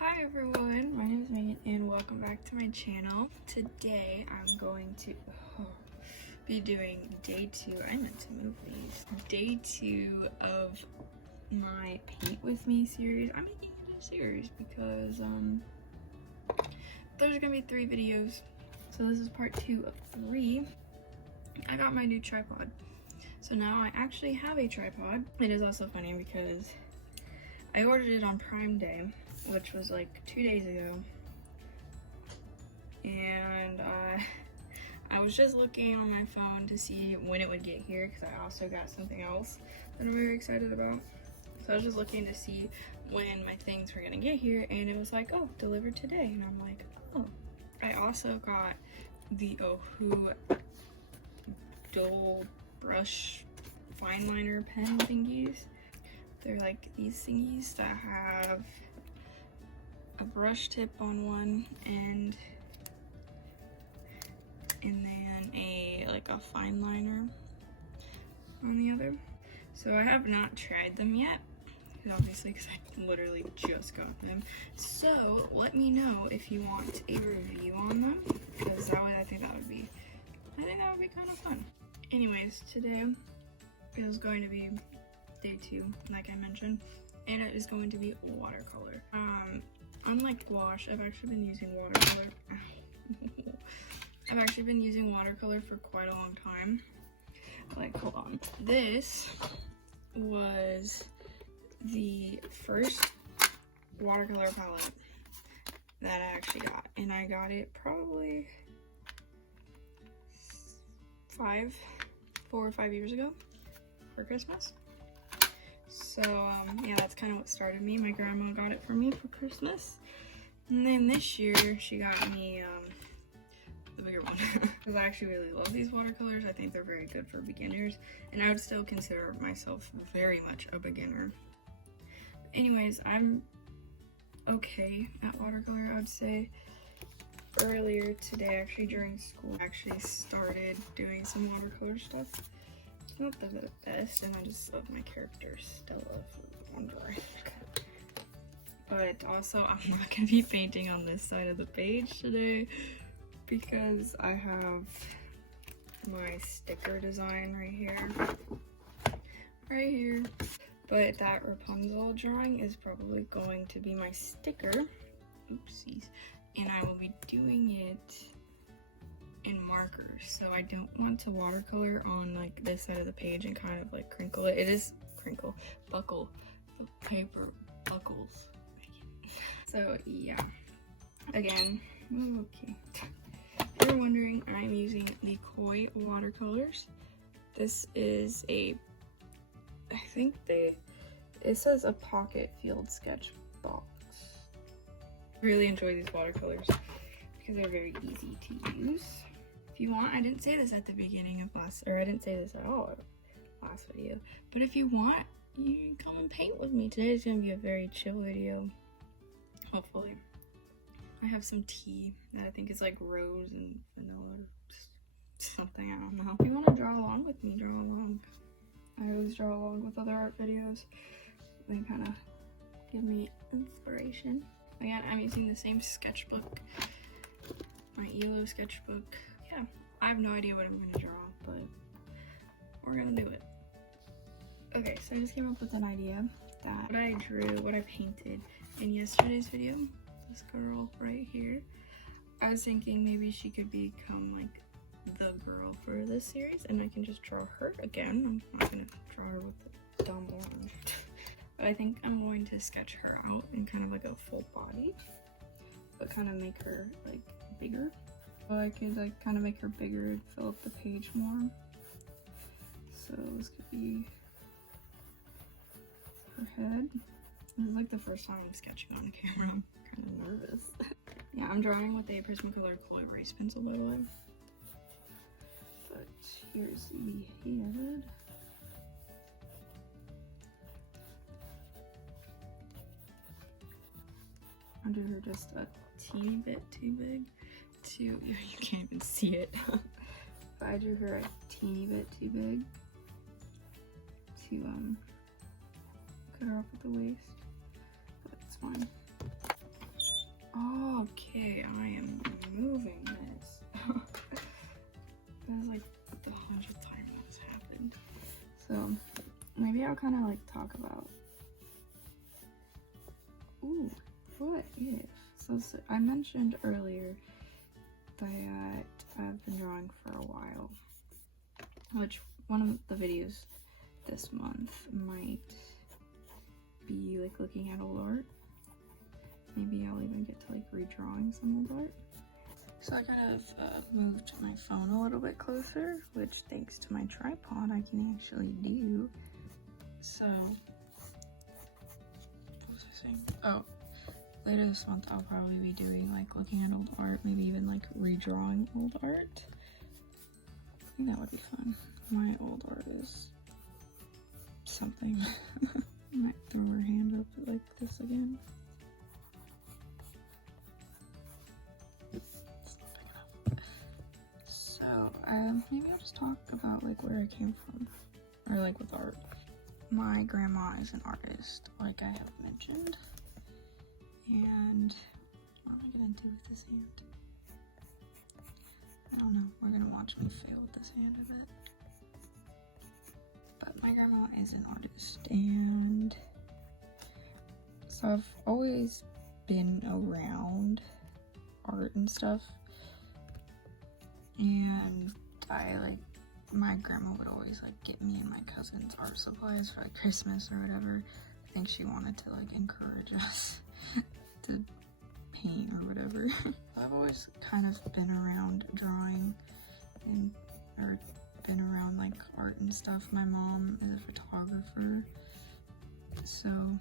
Hi everyone, my name is Megan and welcome back to my channel. Today I'm going to be doing day 2, I meant to move these, day 2 of my Paint With Me series. I'm making it a series because there's gonna be 3 videos. So this is part 2 of 3. I got my new tripod. So now I actually have a tripod. It is also funny because I ordered it on Prime Day, which was like 2 days ago, and I was just looking on my phone to see when it would get here because I also got something else that I'm very excited about. So I was just looking to see when my things were gonna get here, and it was like, oh, delivered today, and I'm like, oh. I also got the Ohu dual brush fine liner pen thingies. They're like these thingies that have a brush tip on one and then a fine liner on the other. So I have not tried them yet, obviously, because I literally just got them. So let me know if you want a review on them, because that way I think that would be kind of fun. Anyways, today is going to be day 2, like I mentioned, and it is going to be watercolor. Unlike gouache, I've actually been using watercolor. I've actually been using watercolor for quite a long time. Like, hold on. This was the first watercolor palette that I actually got, and I got it probably 4 or 5 years ago for Christmas. So yeah, that's kind of what started me. My grandma got it for me for Christmas, and then this year she got me the bigger one because I actually really love these watercolors. I think they're very good for beginners, and I would still consider myself very much a beginner. Anyways, I'm okay at watercolor, I would say. Earlier today, actually during school, I actually started doing some watercolor stuff. It's not the best, and I just love my character Stella for One Direction. But also, I'm not going to be painting on this side of the page today because I have my sticker design right here. But that Rapunzel drawing is probably going to be my sticker. Oopsies. And I will be doing it in markers, so I don't want to watercolor on like this side of the page and kind of like crinkle it. It is buckle, the paper buckles. So yeah, again, okay. If you're wondering, I'm using the Koi watercolors. This is I think it says a pocket field sketch box. I really enjoy these watercolors because they're very easy to use. If you want, I didn't say this at the beginning of I didn't say this at all last video, but if you want, you can come and paint with me. Today is going to be a very chill video, hopefully. I have some tea that I think is like rose and vanilla, something, I don't know. If you want to draw along with me, draw along. I always draw along with other art videos. They kind of give me inspiration. Again, I'm using the same sketchbook, my ELO sketchbook. Yeah, I have no idea what I'm going to draw, but we're going to do it. Okay, so I just came up with an idea that what I painted in yesterday's video, this girl right here, I was thinking maybe she could become like the girl for this series, and I can just draw her again. I'm not going to draw her with the dumb orange. But I think I'm going to sketch her out in kind of like a full body, but kind of make her like bigger. So I could like kind of make her bigger and fill up the page more. So this could be her head. This is like the first time I'm sketching on camera. I'm kind of nervous. Yeah, I'm drawing with a Prismacolor Koi Erase pencil, by the way. But here's the head. I'll do her just a teeny bit too big you can't even see it. But I drew her a teeny bit too big to cut her off at the waist, but it's fine. kind of like talk about. Ooh, what if? So I mentioned earlier that I've been drawing for a while, which one of the videos this month might be like looking at old art. Maybe I'll even get to like redrawing some old art. So I kind of moved my phone a little bit closer, which thanks to my tripod I can actually do. So, what was I saying? Oh, later this month I'll probably be doing like looking at old art, maybe even like redrawing old art. I think that would be fun. My old art is something. I might throw her hand up like this again. So, maybe I'll just talk about like where I came from, or like with art. My grandma is an artist, like I have mentioned, and what am I gonna do with this hand? I don't know, we're gonna watch me fail with this hand a bit. But my grandma is an artist, and so I've always been around art and stuff. And my grandma would always like get me and my cousins art supplies for like Christmas or whatever. I think she wanted to like encourage us to paint or whatever. I've always kind of been around drawing or been around like art and stuff. My mom is a photographer, so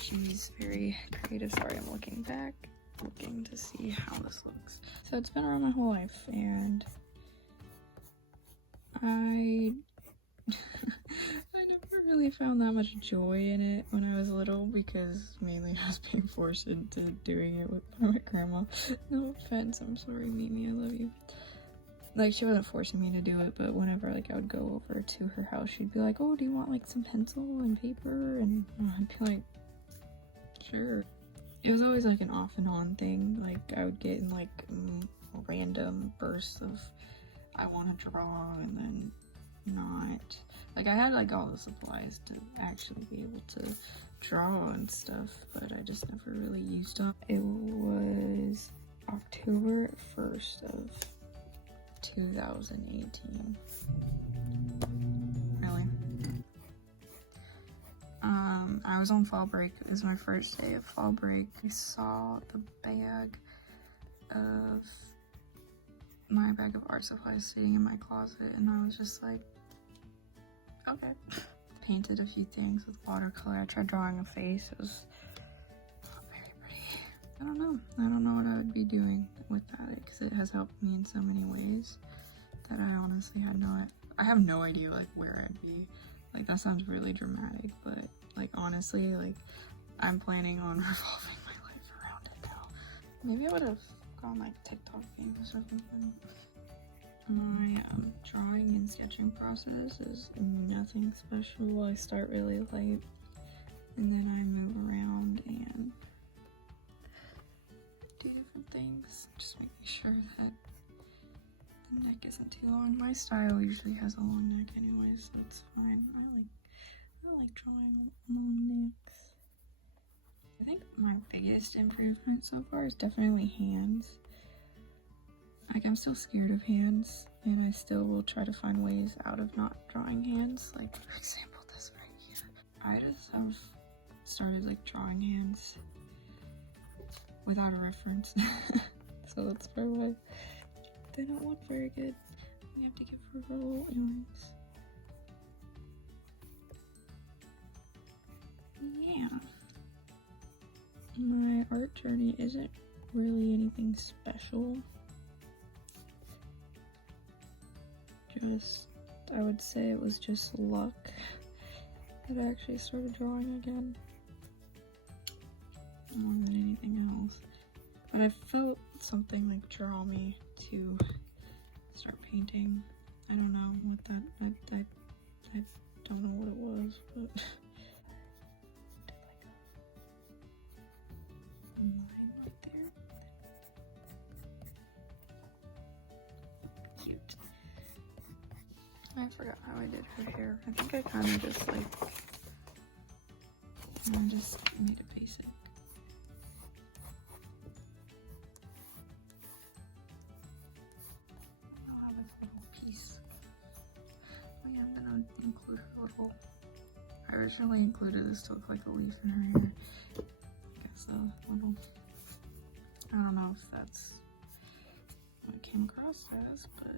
she's very creative. Sorry, I'm looking back, looking to see how this looks. So it's been around my whole life, and I never really found that much joy in it when I was little, because mainly I was being forced into doing it with my grandma. No offense, I'm sorry, Mimi, I love you. Like, she wasn't forcing me to do it, but whenever like I would go over to her house, she'd be like, oh, do you want like some pencil and paper? And I'd be like, sure. It was always like an off and on thing. Like, I would get in like random bursts of I want to draw, and then not. Like, I had like all the supplies to actually be able to draw and stuff, but I just never really used them. It was October 1st of 2018. Really? I was on fall break. It was my first day of fall break. I saw the bag of art supplies sitting in my closet, and I was just like, okay. Painted a few things with watercolor. I tried drawing a face. It was not very pretty. I don't know what I would be doing with that, because it has helped me in so many ways that I honestly I have no idea like where I'd be. Like, that sounds really dramatic, but like honestly, like I'm planning on revolving my life around it now. Maybe I would have gone like TikTok games or something. My drawing and sketching process is nothing special. I start really light, and then I move around and do different things, just making sure that the neck isn't too long. My style usually has a long neck anyway, so it's fine. I like drawing long necks. I think my biggest improvement so far is definitely hands. Like, I'm still scared of hands, and I still will try to find ways out of not drawing hands. Like, for example, this right here. I just have started like drawing hands without a reference. So that's probably why they don't look very good. We have to give her her little earrings. Yeah. My art journey isn't really anything special. I would say it was just luck that I actually started drawing again, more than anything else. But I felt something like draw me to start painting. I don't know what that, I don't know what it was, but line right there. Cute. I forgot how I did her hair. I think I kind of just like, I just made it basic. I'll have a little piece. Oh yeah, I'm gonna include her little, I originally included this to look like a leaf in her hair. I guess a little, I don't know if that's what it came across as, but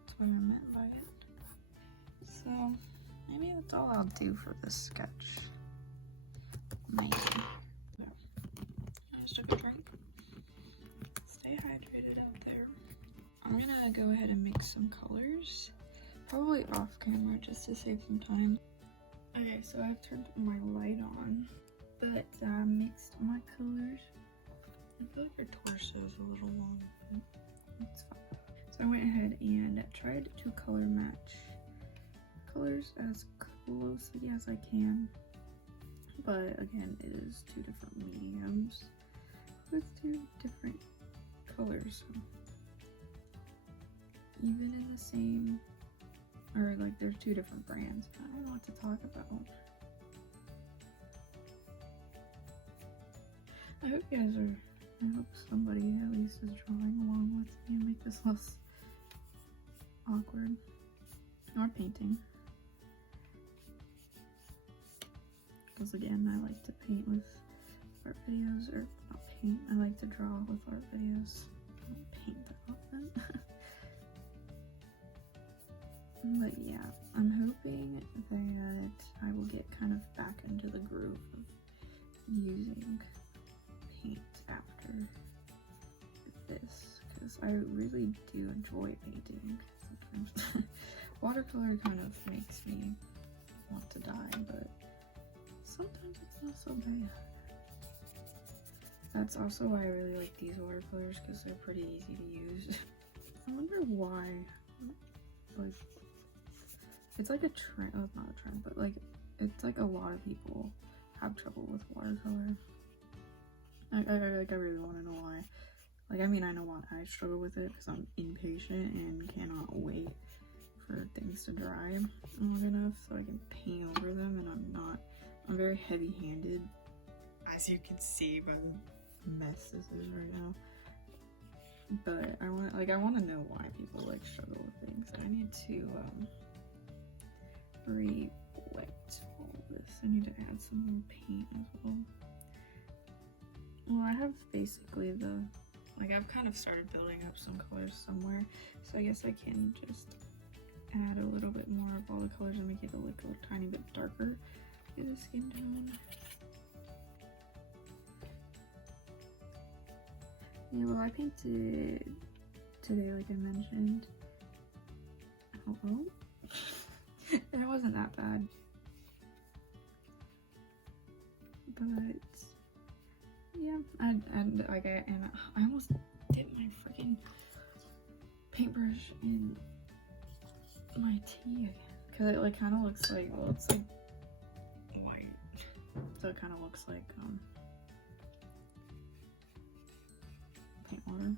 that's what I meant by it. So maybe that's all I'll do for this sketch. Maybe. No. I just took a drink. Stay hydrated out there. I'm gonna go ahead and mix some colors. Probably off camera just to save some time. Okay, so I've turned my light on, but I mixed my colors. I feel like her torso is a little long, but it's fine. So I went ahead and tried to color match colors as closely as I can, but again, it is two different mediums with two different colors. So even in the same, or like there's two different brands. I don't know what to talk about. I hope you guys are, I hope somebody at least is drawing along with me and make this less awkward. Or painting. Because again, I like to paint with art videos, or not paint, I like to draw with art videos. I don't paint that often. But yeah, I'm hoping that I will get kind of back into the groove of using paint after this, because I really do enjoy painting sometimes. Watercolor kind of makes me want to die, but sometimes it's not so bad. That's also why I really like these watercolors, because they're pretty easy to use. I wonder why, like, it's like a trend, oh, not a trend, but like, it's like a lot of people have trouble with watercolor. I really want to know why. Like, I mean, I know why I struggle with it, because I'm impatient and cannot wait for things to dry long enough so I can paint over them, and I'm very heavy-handed, as you can see by the mess this is right now. But I want to know why people like struggle with things. I need to re-wet all this. I need to add some more paint as well. Well, I have basically I've kind of started building up some colors somewhere, so I guess I can just add a little bit more of all the colors and make it look a little tiny bit darker in the skin tone. Yeah, well, I painted today, like I mentioned. Oh, and it wasn't that bad, but yeah, and I almost dipped my freaking paintbrush in my tea again, because it like kind of looks like, well, it's like white, so it kind of looks like paint water.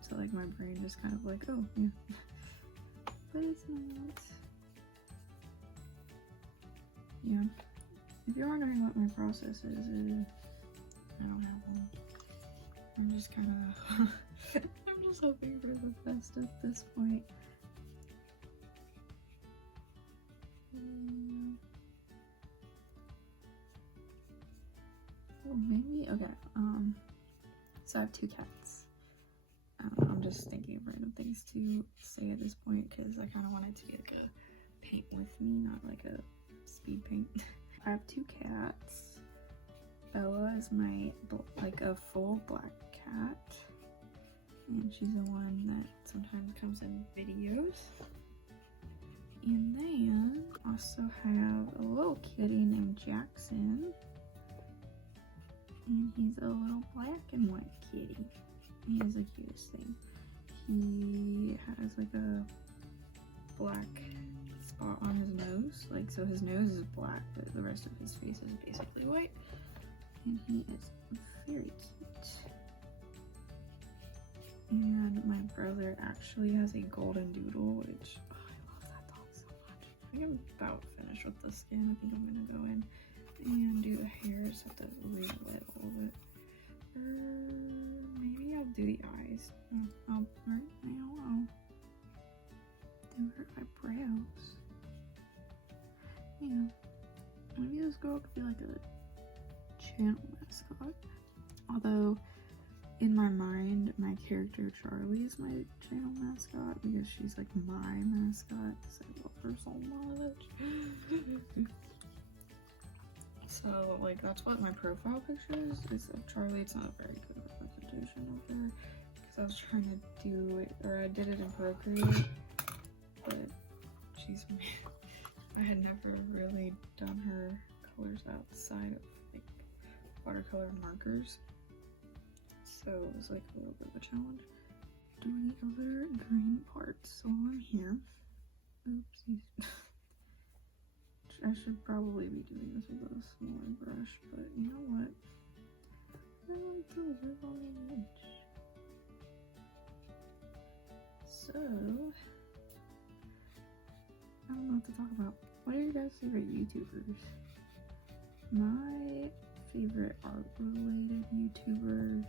So like my brain just kind of like, oh yeah, but it's not. Yeah, if you're wondering what my process is, I don't have one. I'm just kind of I'm just hoping for the best at this point. Well, maybe, okay, so I have two cats. I'm just thinking of random things to say at this point, because I kind of want it to be like a paint with me, not like a speed paint. I have two cats. Bella is my, like, a full black cat, and she's the one that sometimes comes in videos. And then also have a little kitty named Jackson, and he's a little black and white kitty. He is the cutest thing. He has like a black spot on his nose, like, so his nose is black, but the rest of his face is basically white, and he is very cute. And my brother actually has a golden doodle, which, oh, I love think I'm about finished with the skin. I think I'm gonna go in and do the hair. Just have to re-wet all of it. Maybe I'll do the eyes. I'll do her eyebrows. Yeah. Maybe this girl could be like a channel mascot. Although, in my mind, my character Charlie is my channel mascot because she's like my mascot because I love her so much. So, like, that's what my profile picture is of Charlie. It's not a very good representation of her because I was trying to do it, or I did it in Procreate, but she's I had never really done her colors outside of like watercolor markers, so it was like a little bit of a challenge. Doing the other green parts, so I'm here. Oopsies. I should probably be doing this with a smaller brush, but you know what? I like to live on the edge. So, I don't know what to talk about. What are your guys' favorite YouTubers? My favorite art-related YouTubers,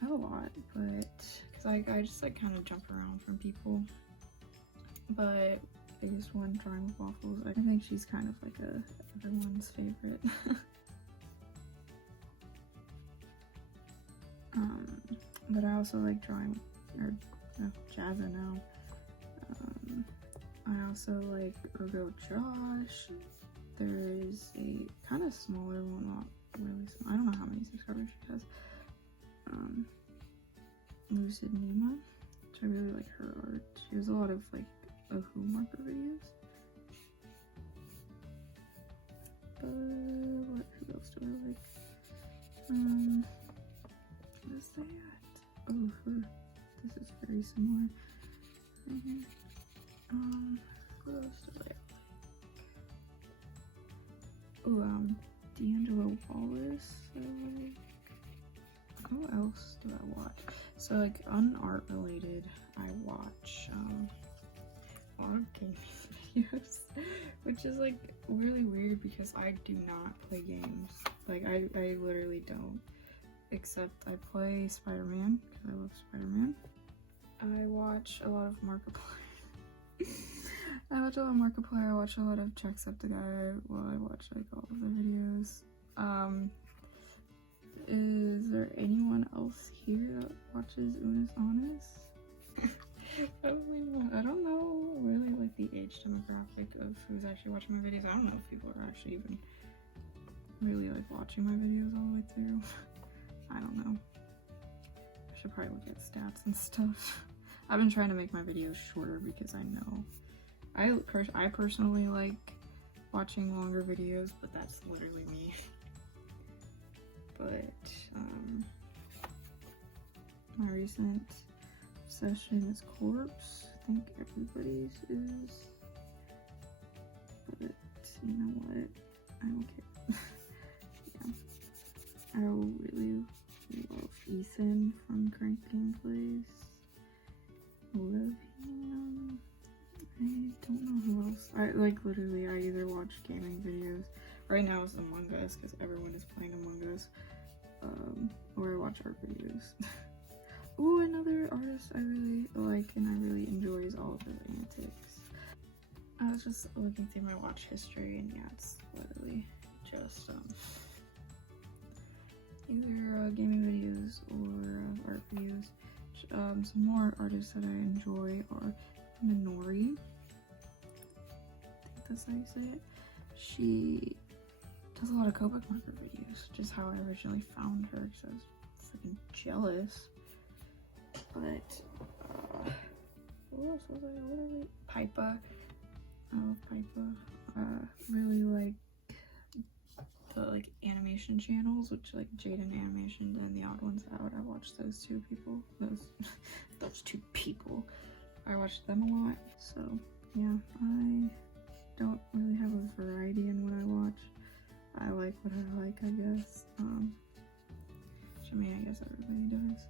I have a lot, but because I just like kind of jump around from people. But biggest one, Drawing with Waffles, I think she's kind of like everyone's favorite. But I also like drawing, or no, Jazza now. I also like Ergo Josh. There's a kind of smaller one, not really small. I don't know how many subscribers she has. Lucid Nima, which I really like her art. She has a lot of like Who marker videos. But who else do I like? What is that? Oh, her. This is very similar. What else do I like? Oh, D'Angelo Wallace. Who else do I watch? So like on art related, I watch a lot of gaming videos, which is like really weird because I do not play games. Like I literally don't. Except I play Spider-Man because I love Spider-Man. I watch a lot of Markiplier. I watch a lot of Markiplier. I watch a lot of Jacksepticeye. Well, I watch like all of their videos. Is there anyone else here that watches Unis Honest? Probably not. I don't know really like the age demographic of who's actually watching my videos. I don't know if people are actually even really like watching my videos all the way through. I don't know. I should probably look at stats and stuff. I've been trying to make my videos shorter because I know I personally like watching longer videos, but that's literally me. But my recent obsession is Corpse. I think everybody's is, but you know what? I don't care. Yeah, I really love Ethan from Crank Gameplays. Love him. I don't know who else. I like literally I either watch gaming videos. Right now it's Among Us because everyone is playing Among Us. Or I watch art videos. Ooh, another artist I really like and I really enjoy is all of their antics. I was just looking through my watch history and yeah, it's literally just either gaming videos or art videos. Some more artists that I enjoy are Minori. I think that's how you say it. She does a lot of Copic marker videos, which is how I originally found her because I was freaking jealous. But who else was I literally? Pipa. I love Pipa. Really like the like animation channels, which like Jaden Animation and The Odd Ones Out. I watched those two people. Those two people. I watched them a lot. So yeah, I don't really have a variety in what I watch. I like what I like, I guess. Which I mean, I guess everybody does.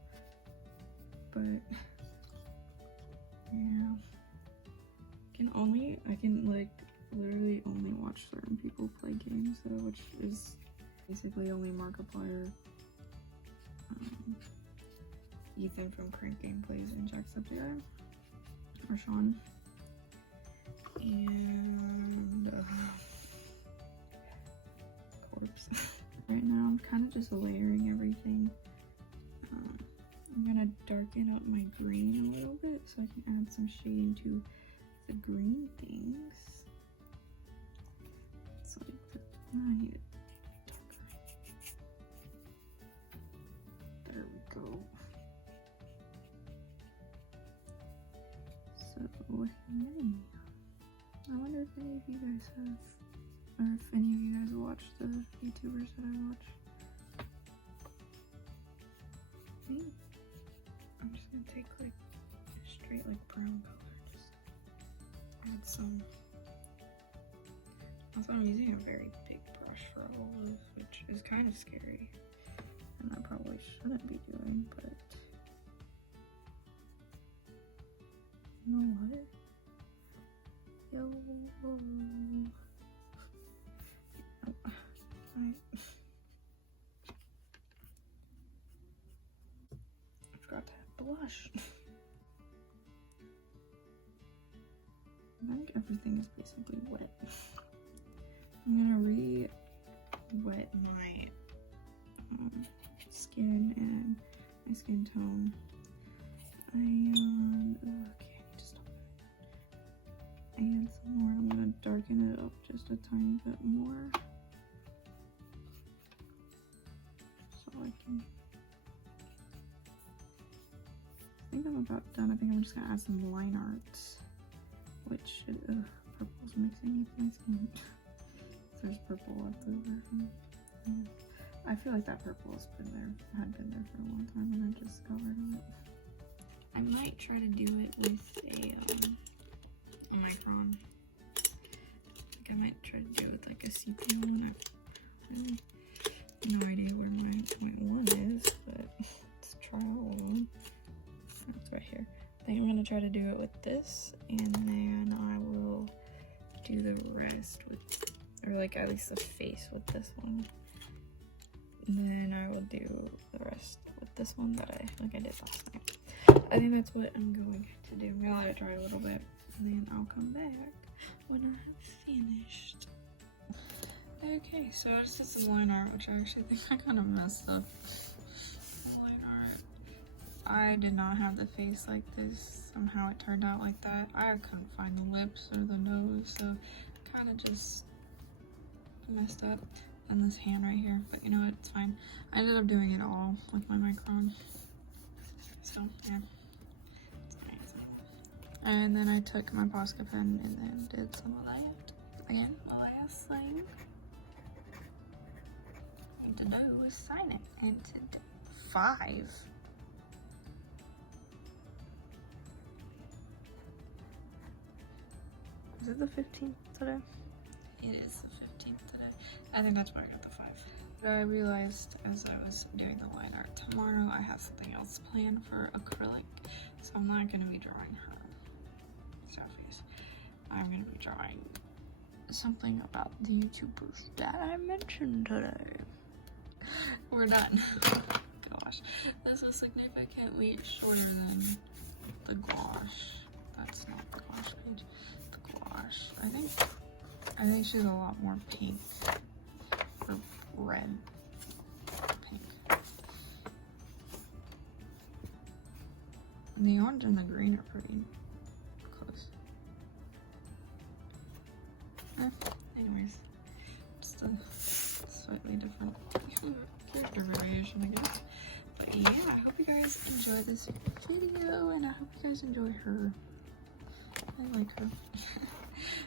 But yeah, I can like literally only watch certain people play games though, which is basically only Markiplier, Ethan from Crank Gameplays and Jacksepticeye, or Sean, and Corpse. Right now I'm kind of just layering everything. I'm gonna darken up my green a little bit so I can add some shading to the green things. It's like I need it darker. There we go. So hey, I wonder if any of you guys have, or if any of you guys watch the YouTubers that I watch. Me? I'm just gonna take like a straight like brown color, just add some. Also, I'm using a very big brush for all of this, which is kind of scary, and I probably shouldn't be doing, but you know what? Yo, I forgot to have blush. I think everything is basically wet. I'm gonna re-wet my skin and my skin tone. And okay, I need to stop doing that. And some more. I'm gonna darken it up just a tiny bit more, so I can. I think I'm about done. I think I'm just gonna add some line art, which purple's mixing with my skin. There's purple left over. I feel like that purple had been there for a long time, and I just got rid of it. I might try to do it with a micron. Like I might try to do it with like a sepia one. I really have no idea where my point one is, but let's try one. It's right here. I think I'm gonna try to do it with this, and then I will do the rest with, or like at least the face with this one. And then I will do the rest with this one that I did last night. I think that's what I'm going to do. I'm gonna let it dry a little bit, and then I'll come back when I have finished. Okay, so I just did some line art, which I actually think I kind of messed up. Line art. I did not have the face like this. Somehow it turned out like that. I couldn't find the lips or the nose, so kind of just messed up. And this hand right here, but you know what, it's fine. I ended up doing it all with my micron. So, yeah. It's fine, it's fine. And then I took my Posca pen and then did some of that. Again, the last thing to do is sign it. And today, 5. Is it the 15th today? It is the 15th today. I think that's why I got the 5. But I realized as I was doing the line art, tomorrow I have something else planned for acrylic, so I'm not going to be drawing her selfies. I'm going to be drawing something about the YouTubers that I mentioned today. We're done. Gosh, this was significantly shorter than the gouache. That's not the gouache page. The gouache. I think she's a lot more pink. Or red. Pink. And the orange and the green are pretty close. Anyways, just a slightly different character variation, I guess. But yeah, I hope you guys enjoyed this video, and I hope you guys enjoy her. I like her.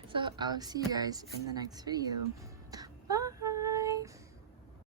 So I'll see you guys in the next video.